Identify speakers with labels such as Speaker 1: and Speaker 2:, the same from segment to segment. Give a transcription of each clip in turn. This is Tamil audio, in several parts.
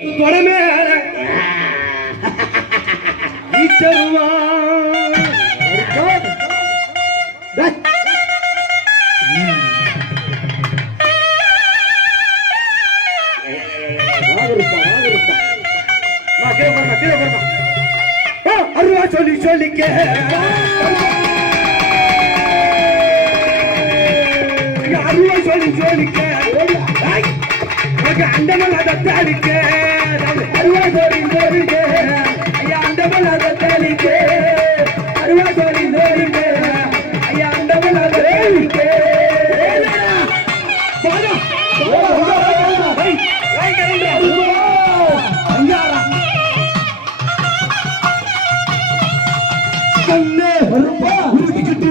Speaker 1: படமே அருவா சொல்லி சொல்லிக்க அருவா சொல்லி சொல்லிக்க அண்டமன் அதை தாளிக்க கண்ணு. உருகிக்கிட்டு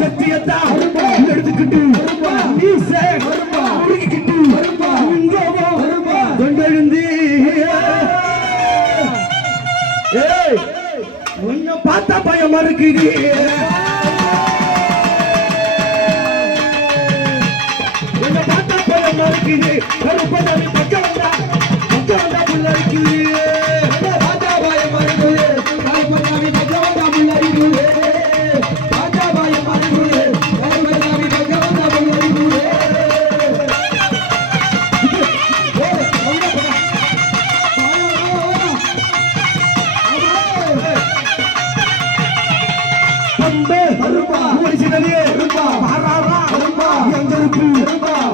Speaker 1: சத்தியத்தா. எடுத்துக்கிட்டு. நீசே உருகிக்கிட்டு. கொண்டெழுந்து. உன்னை பார்த்தா பயம் மறுக்குது உன்னை பார்த்தா பயம் மறுக்குது கருப்பதாரி பக்கம் வந்தா பக்கம் வந்தா புள்ள இருக்குது அரும்பா ஓடிசினே அரும்பா பாராரா அரும்பா எங்களுக்கு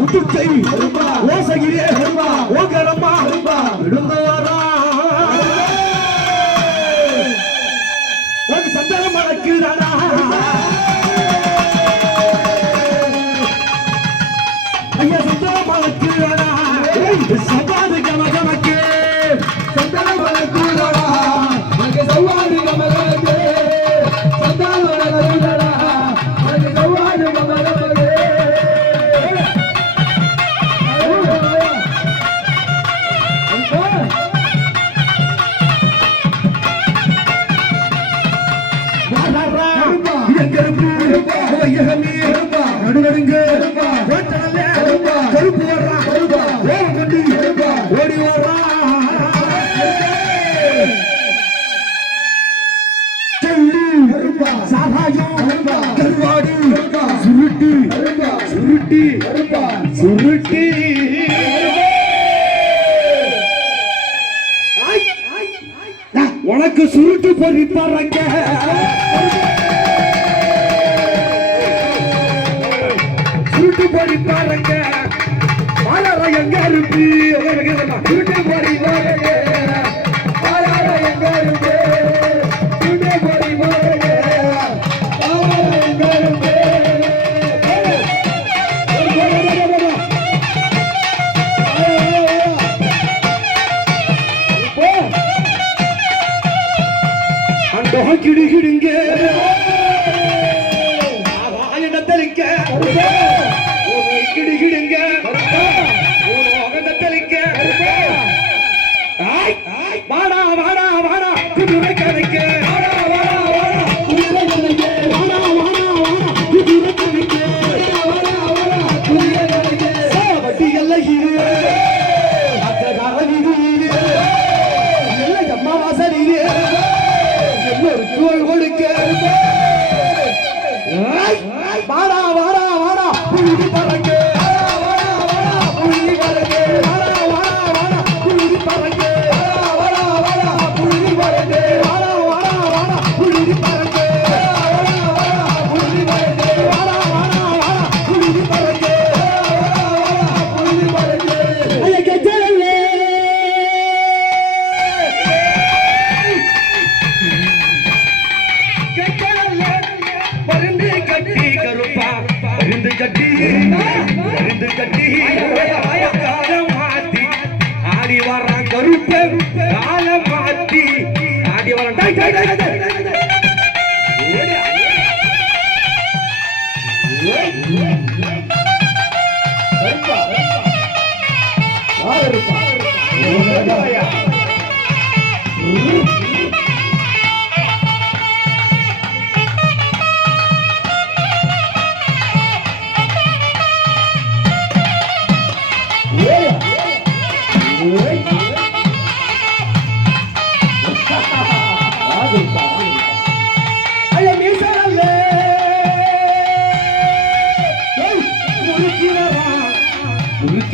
Speaker 1: உத்துச்சை அரும்பா ஓசகிரே அரும்பா ஓகரம் கருப்பு ஓடுறா ஓரம் கட்டி ஓடி ஓடுறா. கருவாடு சுருட்டு சுருட்டி சுருட்டி. உனக்கு சுருட்டு போய் போடி பாருங்க மலர எங்க இருப்பி வீட்டு போடி பாருங்க கிடுகிடுங்க. இது கட்டி கால மாத்தி. ஆடி வர்றான் கருப்ப கால மாத்தி ஆடி வர்றான் Wait, wait, wait.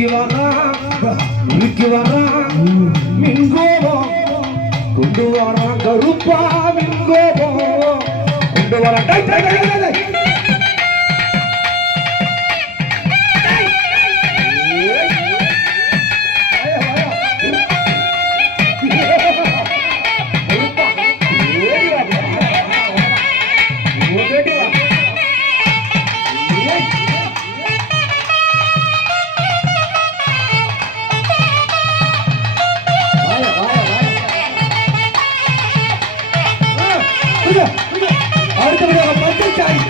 Speaker 1: மிக்கி வரா மிக்கி வரா மின்கோபம் கொண்டு வரா கருப்பா மின்கோபம் கொண்டு வரா அடுத்தபடியாக பச்சை சாய்